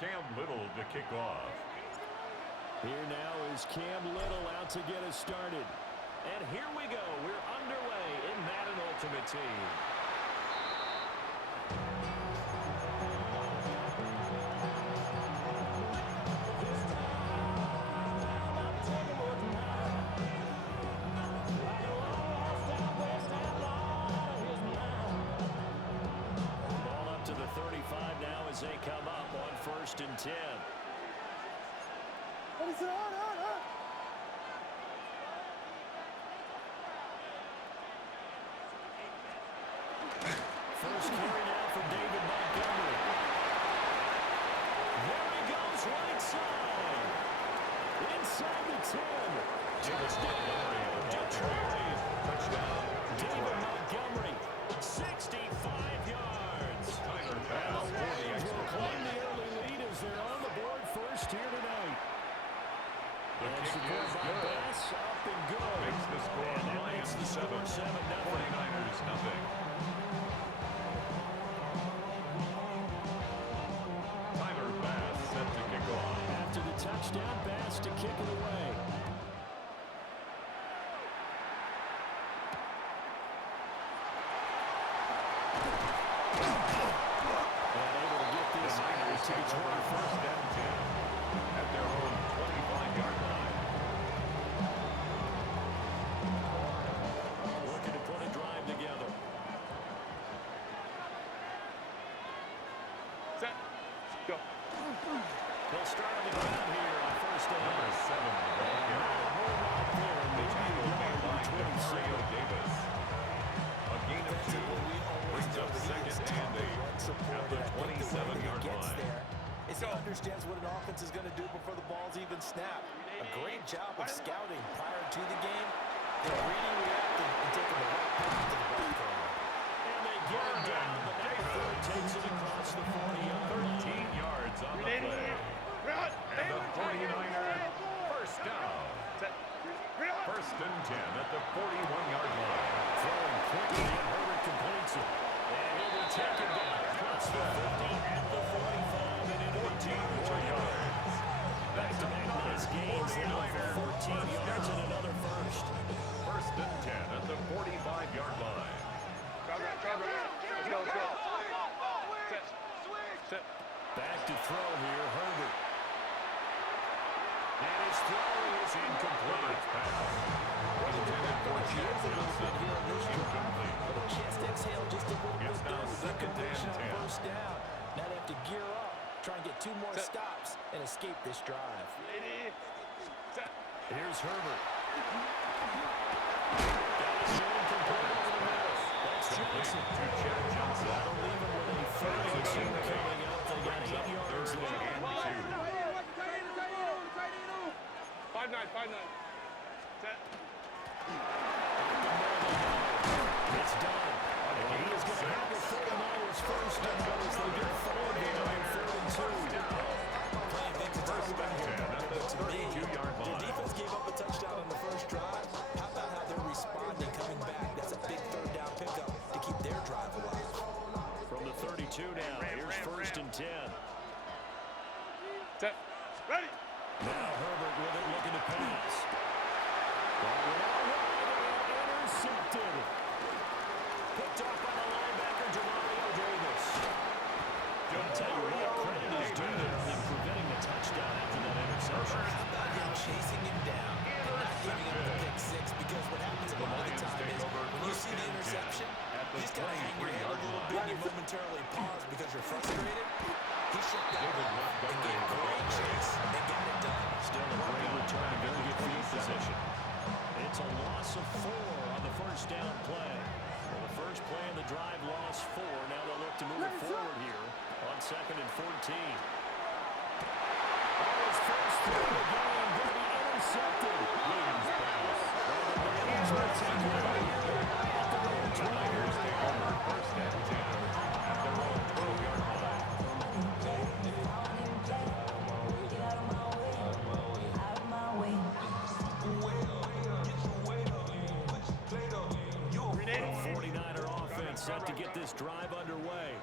Cam Little to kick off. Here now is Cam Little out to get us started. And here we go. We're underway in Madden Ultimate Team. Ball up to the 35 now as they come up on 1st and 10. What is it on? First carry now for David Montgomery. There he goes right side. Inside the 10. David Montgomery, Detroit. Touchdown. David Montgomery, 65 yards. Tyler And Bass the for the Lions extra will claim point. the early lead as they're on the board first here tonight. The And kick support is by good. Bass up and good. Makes the score And that Lions makes the score 7, 7-0. 49ers nothing. Tyler Bass set to kick off. After the touchdown, Bass to kick it away. And able to get The this Niners to the take over 25. first down 10 at their own 25-yard line. Looking to put a drive together. Set. Go. They'll start on the ground here on first down. Number 7, the ball carrier. The tackle made by Mario Davis. A gain of 2 brings up second and 8 at the 27-yard line. He understands what an offense is going to do before the ball's even snapped. A great job of scouting prior to the game. They're reading, reacting, and taking the right path to the ball game. And they get him down. The number 4 takes it across the 40-yard line. 13 yards on the play. And the 49er first down. First and 10 at the 41-yard line. Throwing quickly, and Herbert completes it. And he'll be taken down across the 50 at the 45 and into 14 yards. Back-to-back nice gains now for 14 yards and another first. First and 10 at the 45-yard line. Let's go. Set. Back to throw here, Herbert. And his throw is incomplete. Pass. Intended for Chad Johnson. Incomplete. But a chance to exhale just a little It's bit now there with second incompletion and 10. on first down. Now they have to gear up, try and get 2 more stops, and escape this drive. Here's Herbert. That is incomplete over the middle. That's Johnson. To Chad Johnson. That'll leave him with a 32 coming up. They got 8 yards Third there. and 2. 5-9. Set. It's done. And he is going to have the 49ers first down as they get forward here on 3rd and 2. Playing things a First and 10 at the to me, 32-yard the line. defense gave up a touchdown on the first drive. How about how they're responding, coming back? That's a big 3rd down pickup to keep their drive alive. From the 32 now, here's 1st and 10. Set. Ready. Now Herbert with it, looking to pass. Intercepted. Picked off by the linebacker, Mario Davis. I'll tell you what, credit is due to him preventing the touchdown after that interception. How about him chasing him down and not giving up the pick 6? Because what happens a lot of the time is when you see the interception, you just got to hang your head a little bit and you momentarily pause because you're frustrated. He shut that off and gave a great chase and got it done. Still a great return and very good field position. It's a loss of 4 on the first down play. Well, the first play in the drive lost 4. Now they'll look to move it forward here on 2nd and 14. His first throw of the game going to be intercepted. Williams pass. Well, the Niners will take it right here at the own 20-yard line. First and 10 at their own 12-yard line. The 49er offense set to get this drive underway.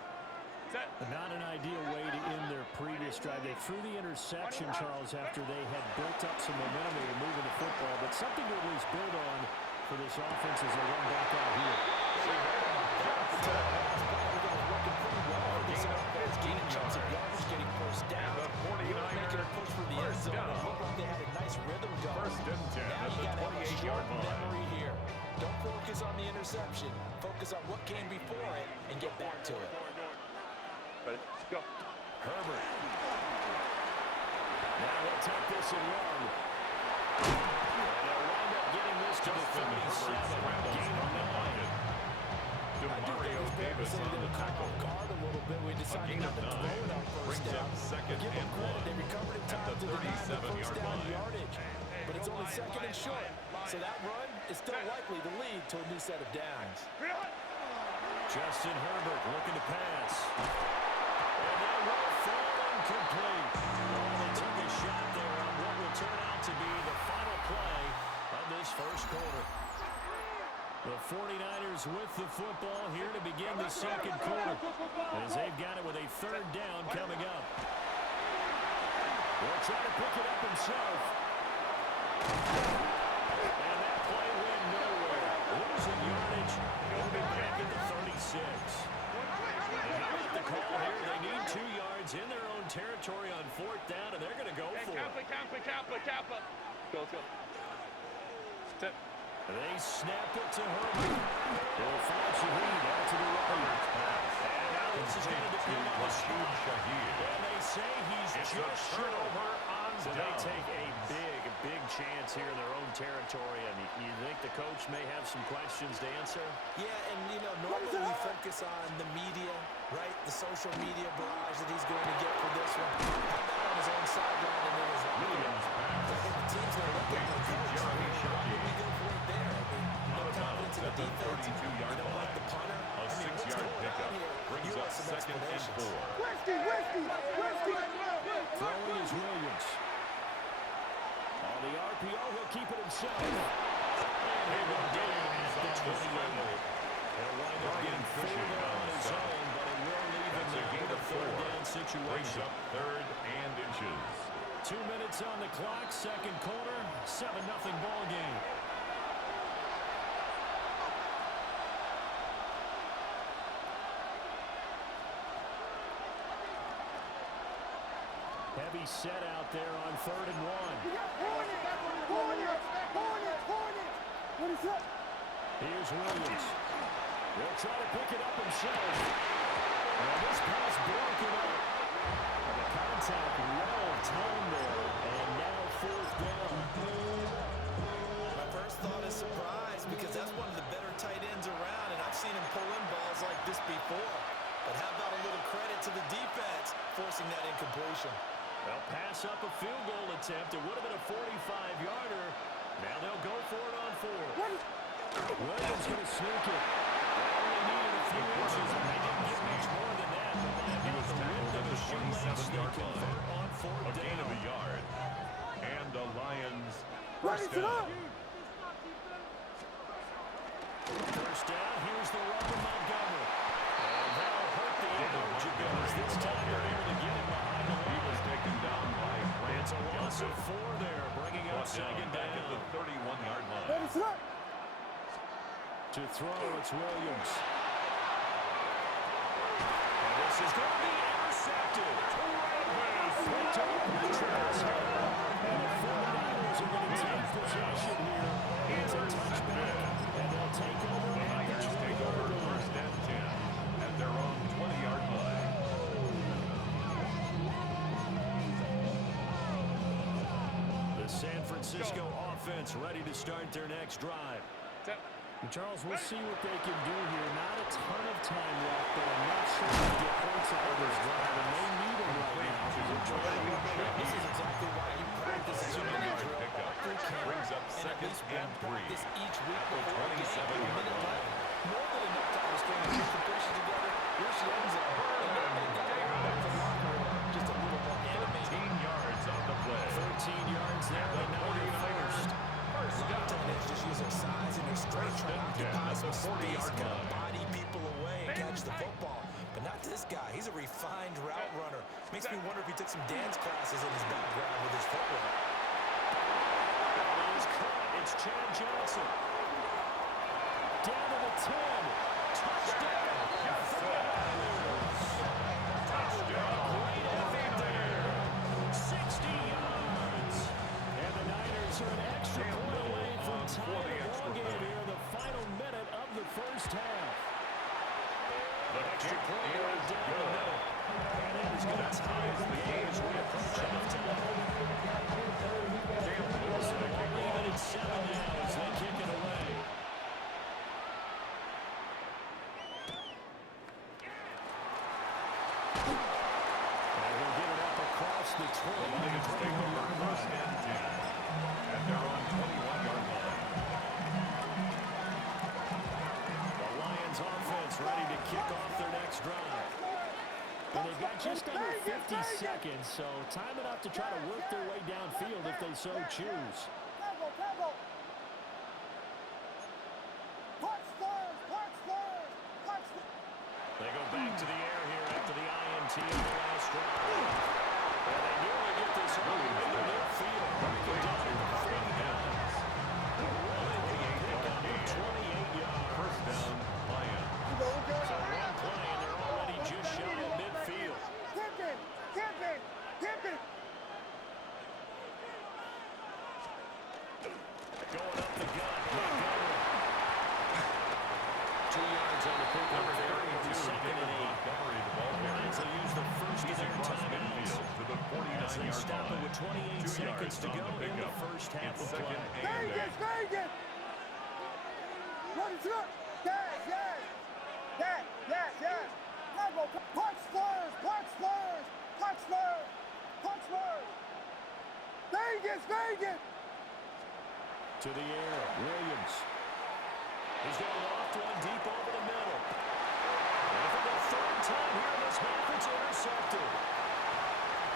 Set. Not an ideal way to end their previous this drive. They threw the interception, Charles, after they had built up some momentum. They were moving the football, but something to at least build on for this offense as they run back out here. Gaining chunks of yards, getting first down. Making a push for the end zone. It looked like they had a nice rhythm going. First and 10 Now at you the got to have a 28-yard short line. memory here. Don't focus on the interception. Focus on what came before it and get back to it. Ready? Go. Herbert. Now they'll take this and run. And they'll wind up getting this to the 37. Gain of 9. Mario Davis on the tackle. Guard a little bit. We A decided gain not of to throw 9 it on first brings down. up second Give them and credit. 1 They recovered in at time the to deny the 37-yard first down line. yardage. But it's only second and short. So that run is still likely to lead to a new set of downs. Justin Herbert looking to pass. And that will fall incomplete. Oh, they took a shot there on what will turn out to be the final play of this first quarter. The 49ers with the football here to begin the second quarter, as they've got it with a third down coming up. Will try to pick it up himself. And that play went nowhere. Losing yardage. It'll be back at the 36. And how about the call here? They need 2 yards in their own territory on fourth down, and they're going to go for it. Kappa. Go, let's go. Tip. They snap it to Herbert. They'll find Shaheed out to the right. And now this is going to depend on the speed. And they say he's just turnover on So down. they take a big chance here in their own territory. And you think the coach may have some questions to answer? Yeah, and, normally we focus on the media, right? The social media barrage that he's going to get for this one. How about on his own sideline and in his Williams pass. I think the team's going to look at the coach. Jeremy Why did we go for it there? I mean, no confidence in the at the defense. 32-yard You don't like line. the punter. A I mean, what's 6-yard going on pickup here? brings You up want some second and explanations. 4. Throwing is Williams. On the RPO, he'll keep it himself. And he will down at the 28. He'll wind up getting 4 on his own, but it will leave him That's a there gain with of a 4. third down Brings situation. up third and inches. 2 minutes on the clock, second quarter, 7-0 ball game. Heavy set out there on 3rd and 1. Here's Williams. He'll try to pick it up himself. And this pass broken up. And the contact well timed there. And now 4th down. My first thought is surprise because that's one of the better tight ends around, and I've seen him pull in balls like this before. But how about a little credit to the defense forcing that incompletion? They'll pass up a field goal attempt. It would have been a 45-yarder. Now they'll go for it on 4th. Williams going to sneak it. They only needed a few inches, and they didn't get much more than that. He was tackled at the 27-yard line. On 4th A gain down. of a yard. And the Lions First down. First down. Here's the run to Montgomery. And that'll hurt the average of goals. This time they're able to get him behind the He line. was taken down by Grant. It's a loss of 4 there, bringing up second Back at the down. 31-yard line. To throw, it's Williams. And this is going to be intercepted. Picked up by Travis Hunter. And the 49ers are going to take possession here. It's a touchback. And they'll take over The at the Niners take over 20-yard line. first and 10 at their own 20-yard line. The San Francisco offense ready to start their next drive. Tip. Charles, we'll see what they can do here. Not a ton of time left, but enough sure to get points out of this drive, and they need them right now. This is exactly why you practice a 2-minute drill. Pickup brings up second and 3. Practice each week The before a game. 27-yard line. More than enough time to string a few completions together. Here she ends up. And then they got to go back to the locker room. Just a little more animated. 13 yards on the play. 13 yards there, and now they're first. Tight ends just use their size and their strength to occupy at the some space, 40-yard kind of line. body people away and catch the football. But not this guy. He's a refined route runner. Makes me wonder if he took some dance classes in his background with his footwork. That is caught. It's Chad Johnson. Down to the 10. Touchdown. Yes, sir. Touchdown. Great effort there. 60 yards. And the Niners are an extra point away from tying the ball game here in the final minute of the first half. The Extra kick point is right down the good. middle. And it is going to tie the game as we approach halftime. So even at 7 now as they kick it away. And we'll get it up across the 20. The Lions take over first and 10 at their own 21-yard line. The Lions offense ready to kick off their next drive. And they've got just under 50 seconds, so time enough to try to work their way downfield if they so choose. They go back to the air here after the INT in the last drive. And they nearly get this all the way to midfield. Breaking down for 3 downs. Running pick up the 28 yards. First down, Lions. So one play, and they're already just shy of midfield. Going up the gut. 2 yards on the pickup there. It's second and 8. Lions will use the first of their timeouts. To the As they 49-yard stop it line. with 28 seconds to go in the first half It's of second play. and 8. To the air, Williams. He's going to loft one deep over the middle. And for the third time here in this half, it's intercepted.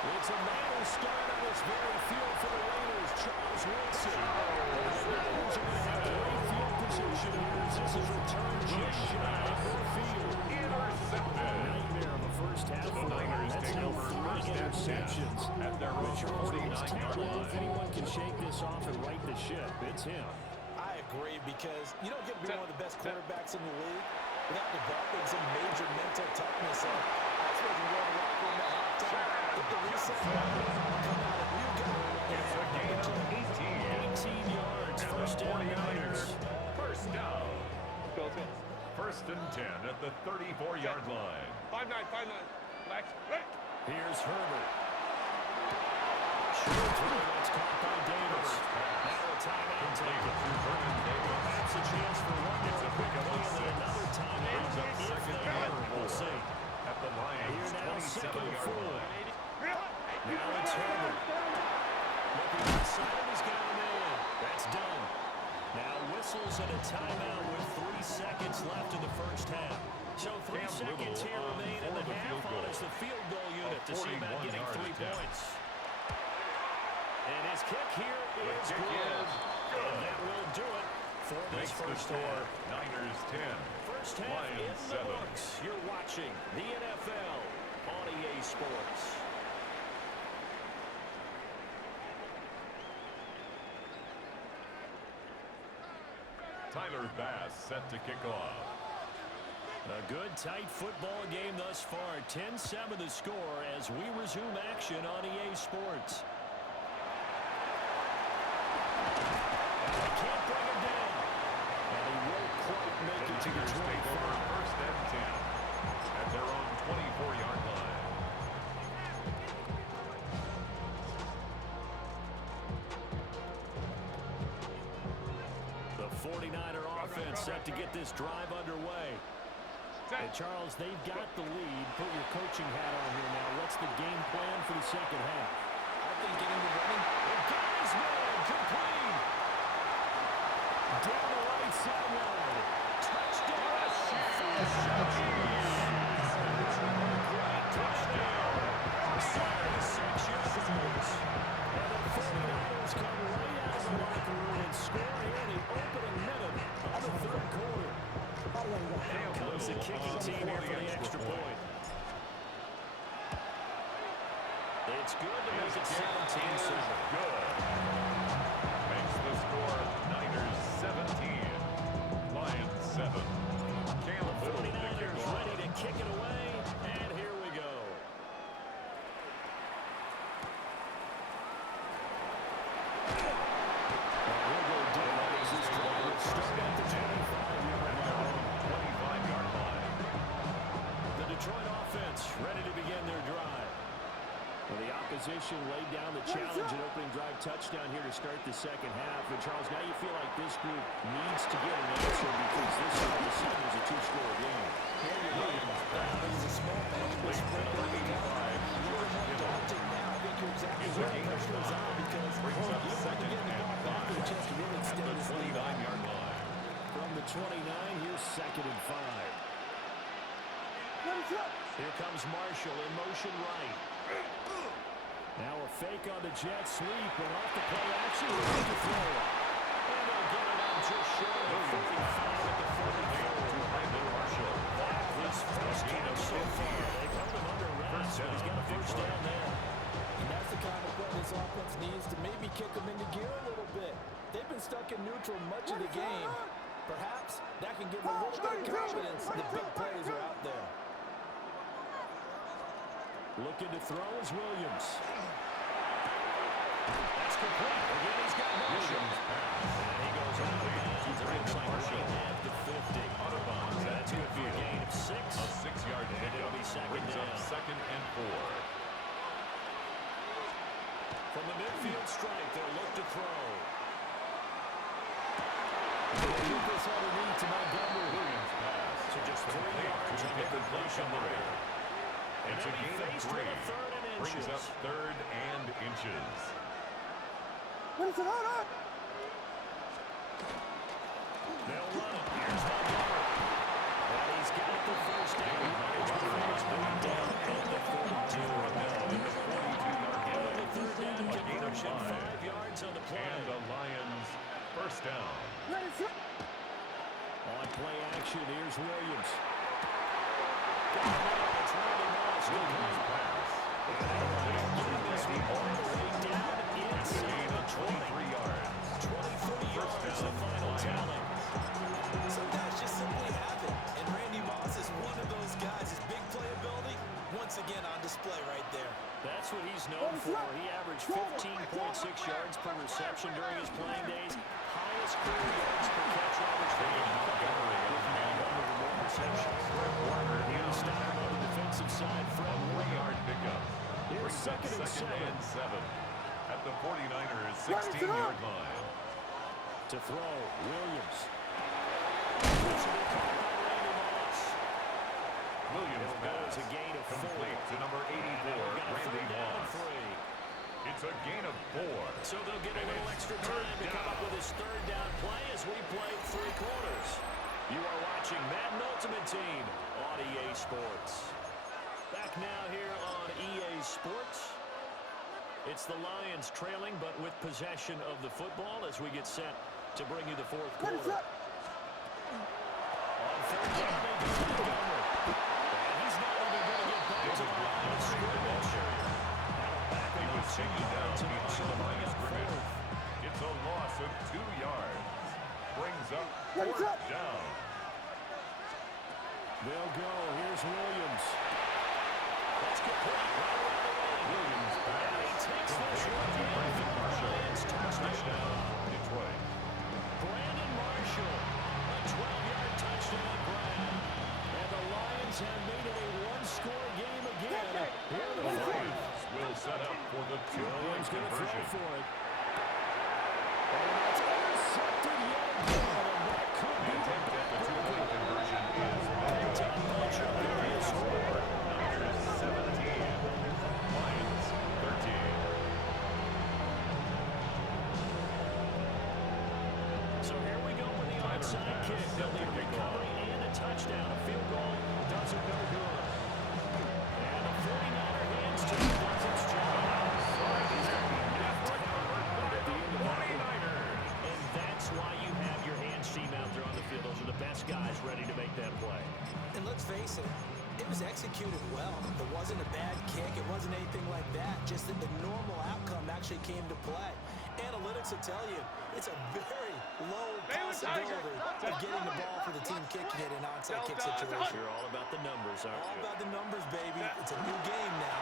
It's a minor start on this very field for the Raiders, Charles Woodson. And the Raiders are going to have great field position here as this is returned just shy of midfield. Intercepted. Nightmare of a first half for The Niners That's take now over 3 first and 10 interceptions. at their own Charles Woodson, 49-yard if line. anyone can shake this off and right the ship, it's him. I agree because you don't get to be one of the best quarterbacks in the league without developing some major mental toughness. So that's what you go in the locker room at halftime. Hit the reset button, come out and you got it. It's a gain of 18. 18 yards, And first the down 49ers, Niners. first down. Go. First and 10 at the 34-yard line. 5-9. Flex. Right. Here's Herbert. Short throw, that's caught by Davis. Now a timeout taken. Perhaps a chance for one more quick play and then another timeout. Brings up If second they and ever will 4 see. at the Lions' Here now, second and 27-yard 4. line. Now it's Herbert. Looking inside of his guy man. That's done. Now whistles and a timeout with 3 seconds left in the first half. So 3 Cam seconds Little here on remain in for the the half field on goal. as the field goal unit to see about getting 41-yard 3 attempt. points. And his kick here The is kick good. is good. And that will do it for this Makes the first score half. Niners 10. First half in Lions the 7. books. You're watching the NFL on EA Sports. Tyler Bass set to kick off. A good, tight football game thus far. 10-7 the score as we resume action on EA Sports. And they can't bring him down. And he won't quite make it to the Tigers take over 25. first and 10 at their own 24-yard line. The 49er offense set to get this drive underway. And Charles, they've got the lead. Put your coaching hat on here now. What's the game plan for the second half? I think getting the running. The guy's man complete. Down the right sideline. Touchdown. Great touchdown. 76 yards. And the 49ers come right out of the locker room and score here in the opening minute of the third quarter. Here comes the kicking team here for the extra point. It's good to make it 17-7. Good. Makes the score Niners 17, Lions 7. Cam The Little to kick 49ers off. ready to kick it away, and here we go. We'll go down as this drive will start at the 25-yard line. The Detroit offense ready to begin their drive. Well, the opposition laid down the challenge and opening drive touchdown here to start the second half. And, Charles, now you feel like this group needs to get an answer because this is the same as a two-score game. This is a small match, but spread over the time. You're more daunting now. I think you're exactly right. Pressure is on because you don't want to get the ball back to the chance to really extend this lead. 29-yard line. From the 29, here's 2nd and 5. Here comes Marshall in motion right. Now a fake on the jet sweep, and off the play action, ready to throw. And they'll get it out just short of 45 at the 44. Marshall. His first catch so far. They've held him under wraps, but he's got a first down there. And that's the kind of play this offense needs to maybe kick them into gear a little bit. They've been stuck in neutral much of the game. Perhaps that can give them a little bit of confidence. The big plays are out there. Looking to throw is Williams. That's complete. Again, he's got Marshall. And he goes out of bounds. It looks like right at the 50. Out of bounds. That's good for a gain of 6. A 6-yard And it'll be second brings down. up 2nd and 4. From the midfield strike, they'll look to throw. Keep this underneath to Montgomery. Williams pass. So just 3 yards on the completion there. It's a gain of 3. Brings up 3rd and inches. They'll run it. Here's Montgomery. And he's got the first down. He's been down at the 42. And the 3rd down conversion, 5 yards on the play. And the Lions first down. On play action, here's Williams. It's Randy Moss. Williams pass. This one all the way down inside the 23 yards. 23 yards, the final tally. Some guys just simply have it. And Randy Moss is one of those guys. His big playability, once again on display right there. That's what he's known for. He averaged 15.6 yards per reception during his playing days. Highest career yards per catch average for him. With more receptions. He'll stop him on the defensive side. Fred Warner. 3-yard pickup. Here's Brings up 2nd and 7. 7. At the 49ers 16-yard line. To throw, Williams. This will be caught by Randy Moss. Williams pass. It's a gain of 4. Complete to number 84, Randy Moss. It's a gain of 4. So they'll get a little extra time to come up with his 3rd down play as we play 3 quarters. You are watching Madden Ultimate Team on EA Sports. Back now here on EA Sports. It's the Lions trailing, but with possession of the football as we get set to bring you the 4th quarter. On 3rd down, they go to Montgomery. And he's not even going to get back to the line of scrimmage. He was taken down behind the line of scrimmage. It's a loss of 2 yards. Brings up 4th down. They'll go. Here's Williams. That's complete. Williams pass. And he takes this one in for the Lions touchdown. Detroit. Brandon Marshall, a 12-yard touchdown grab. And the Lions have made it a one-score game again. Here The Lions will set up for the 2-point conversion. for it. And that's intercepted yet again. And that could be the Attempt at the 2-point conversion is Niners 17, Lions 13. So here we go with the onside kick. They'll need a recovery and a touchdown. A field goal does it no good. And the 49er hands to it does its job. At the end of that one. And that's why you have your hands team out there on the field. Those are the best guys ready to make that play. And let's face it, it was executed well. It wasn't a bad kick. It wasn't anything like that. Just that the normal outcome actually came to play. Analytics will tell you it's a very low possibility of getting the ball for the team kicking it in an onside kick situation. You're all about the numbers, aren't you? All about the numbers, baby. It's a new game now.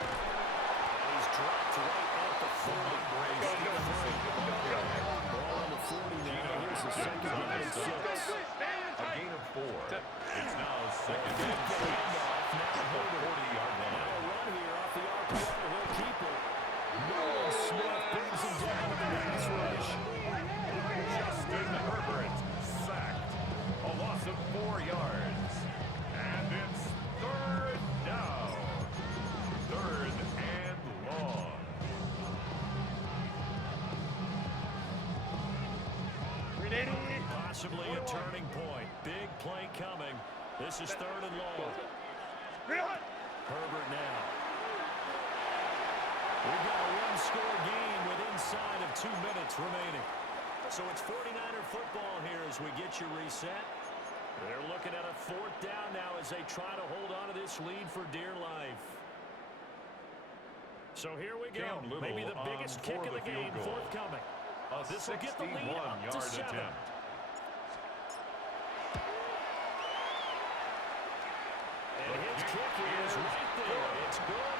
He's dropped right at the 40. Ball on the 40 now. Here's the second down and 6. A gain of 4. It's now second and 6 at the 40-yard line. Now a run here off the RPO. He'll keep it. Nolan Smith brings him down to the pass rush. Justin Herbert sacked. A loss of 4 yards. And it's third down. Third and long. Possibly a turning point. Big play coming. This is third and long. Herbert now. We've got a one-score game with inside of 2 minutes remaining. So it's 49er football here as we get you reset. They're looking at a fourth down now as they try to hold on to this lead for dear life. So here we go. Maybe the biggest kick of the game forthcoming. This will get the lead up to 7. Attempt. And his kick is right there. It's good.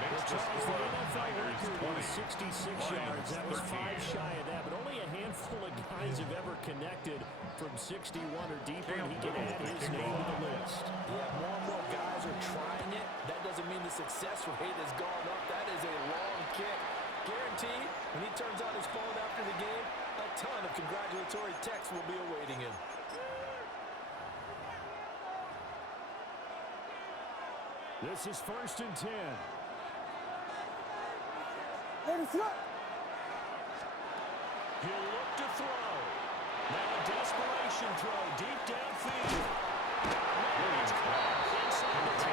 Makes the Charles, the score NFL Niners record 20. was 66 yards. That was 5 shy of that, but only a handful of guys have ever connected from 61 or deeper, and he can add his name to the list. Yeah, more and more guys are trying it. That doesn't mean the success rate has gone up. That is a long kick. Guaranteed, when he turns on his phone after the game, a ton of congratulatory texts will be awaiting him. This is 1st and 10. Let it slip. He'll look to throw. Now a desperation throw deep downfield. Williams pass. Inside the 10.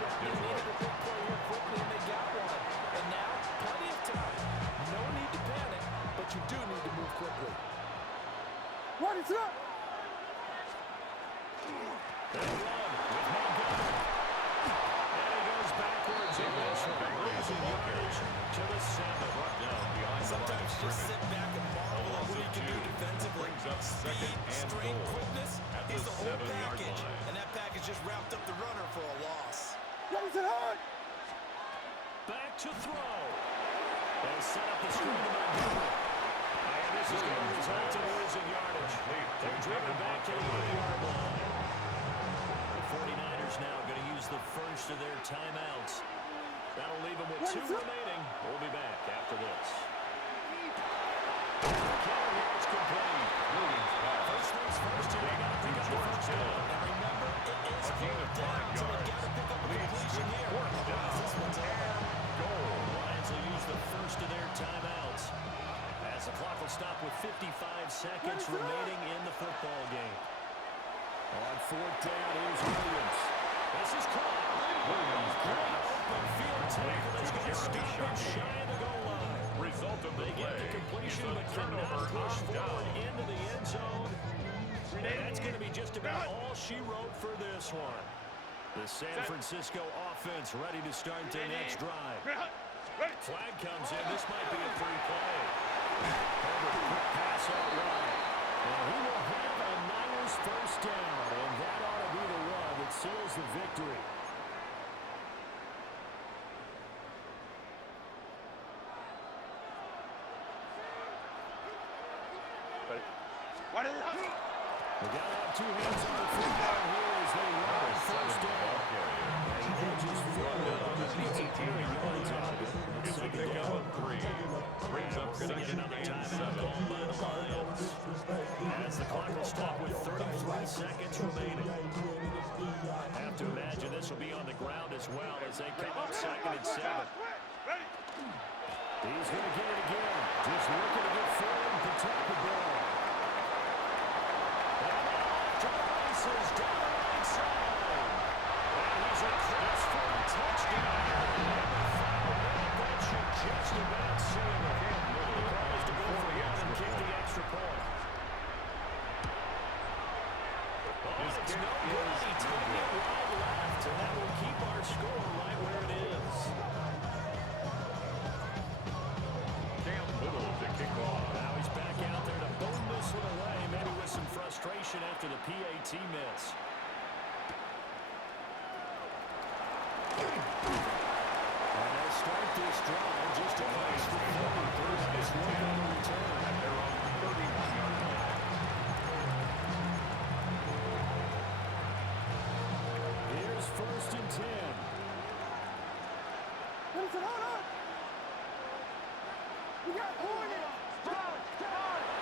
They needed a big play here quickly, and they got one. And now, plenty of time. No need to panic, but you do need to move quickly. Let it slip. They run with Montgomery. And he goes backwards in this one. Losing yardage to the 7. Brought down behind the line Sometimes of just scrimmage. sit back and marvel at what he can do defensively. Brings up second Speed, and strength, goal quickness, at the he's the whole 7-yard package. line. And that package just wrapped up the runner for a loss. Let it hard. Back to throw. They set up the screen to Montgomery. And this is going to result in losing yardage. They're driven back to the 1-yard line. The 49ers now going to use the first of their timeouts. That'll leave them with 2 remaining. We'll be back after this. It's complete. Williams pass. First things first, and they got to pick up the first down. And remember, it is A gain of 5 down, so they yards. got to pick up a Leads completion with here. 4th down This one's over. and goal. The Lions will use the first of their timeouts as the clock will stop with 55 seconds remaining in the football game. On 4th down, here's Williams. This is caught. Williams pass. Open field tackle is going to stop him shy of the goal line. Result of the They get play the is completion, a but cannot turnover push on forward down. into the end zone. And that's going to be just about all she wrote for this one. The San Francisco offense ready to start their next drive. Flag comes in. This might be a free play. Herbert, quick pass out wide. Well, he will have a Niners first down, and that ought to be the one that seals the victory. What is it? They got to have 2 hands on the football here as they run first down. And they just filled it on the 18 yards out of it. It's a pickup of 3. Brings up We're going to get second another and timeout 7. called by the Lions. As the clock will stop with 33 seconds remaining. Have to imagine this will be on the ground as well as they come up 2nd and 7. He's going to get it again. Just looking to get forward and protect the ball. To the races down the right side. And he's across for a touchdown. That should just about seal it. The call is to go for 1 and kick the extra point. he missed. And they'll start this drive just to pass the 40. This one on the return at their own 31-yard line. Here's 1st and 10. Listen, hold on. You got point it.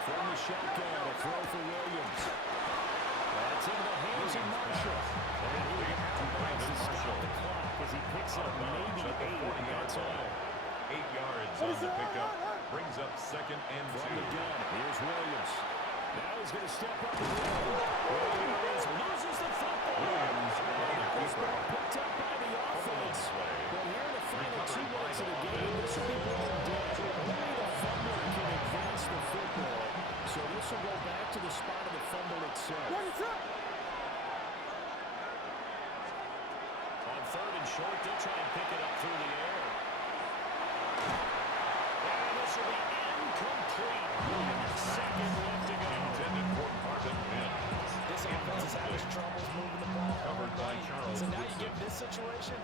From the shotgun, a throw for Williams. That's into the hands of Marshall. And he combines to stop the clock as he picks up maybe 8 yards on. 8 yards on the pickup. Brings up 2nd and 2. From the gun, here's Williams. Now he's going to step up the field. Williams loses the football. Williams This ball picked up by the offense. But here in the final 2 minutes of the game, this will be blown dead. Only the fumbler can advance the football. So this will go back to the spot of the fumble itself. On 3rd and short, they'll try and pick it up through the air. And this will be incomplete. 1 second left to go. Intended for Marvin Mims. This offense is having troubles moving the ball. Covered by Charles. So now you get in this situation,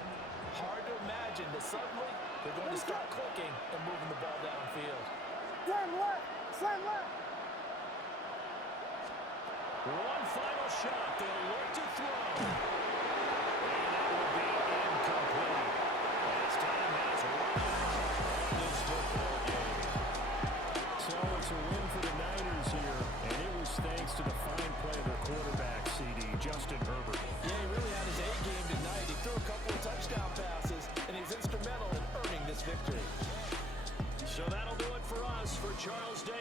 hard to imagine that suddenly they're going to start clicking and moving the ball downfield. Slam left. Slam left. One final shot. They'll look to throw. And that will be incomplete. As time has run out this football game. So it's a win for the Niners here, and it was thanks to the fine play of their quarterback, CD, Justin Herbert. Yeah, he really had his A game tonight. He threw a couple of touchdown passes, and he's instrumental in earning this victory. So that'll do it for us for Charles Day.